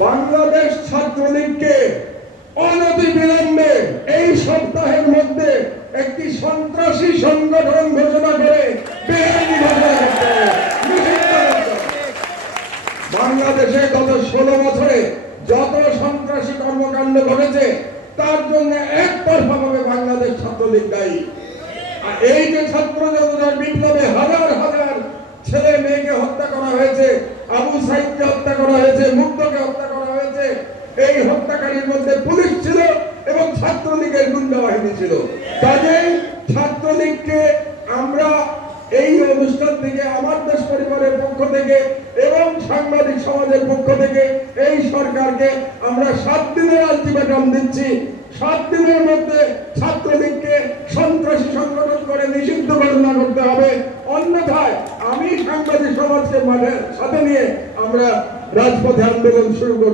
বাংলাদেশ ছাত্রলীগকে অনতিবিলম্বে এই সপ্তাহের মধ্যে একটি সন্ত্রাসী সংগঠন ঘোষণা করে বেআইনি ঘোষণা করতে হবে, নিষিদ্ধ করতে হবে। বাংলাদেশে গত 16 বছরে যত সন্ত্রাসী কর্মকাণ্ড ঘটেছে তার জন্য একতরফাভাবে বাংলাদেশ ছাত্রলীগ দায়ী। আর এই যে ছাত্র জনতার বিপ্লবে হাজার হাজার ছেলে মেয়েকে হত্যা করা হয়েছে, আবু সাইদকে হত্যা করা হয়েছে, মুগ্ধকে হত্যা করা হয়েছে, এই হত্যাকারীর মধ্যে পুলিশ ছিল এবং ছাত্রলীগের গুন্ডা বাহিনী ছিল। কাজেই ছাত্রলীগকে আমরা এই অনুষ্ঠান থেকে, আমার দেশ পরিবারের পক্ষ থেকে এবং সাংবাদিক সমাজের পক্ষ থেকে এই সরকারকে আমরা 7 দিনের আলটিমেটাম দিচ্ছি। 7 দিনের মধ্যে ছাত্রলীগকে সন্ত্রাসী সংগঠন করে নিষিদ্ধ ঘোষণা করতে হবে, অন্যথায় আমি সাংবাদিক সমাজকে মাঠের সাথে নিয়ে আমরা রাজপথে আন্দোলন শুরু করব।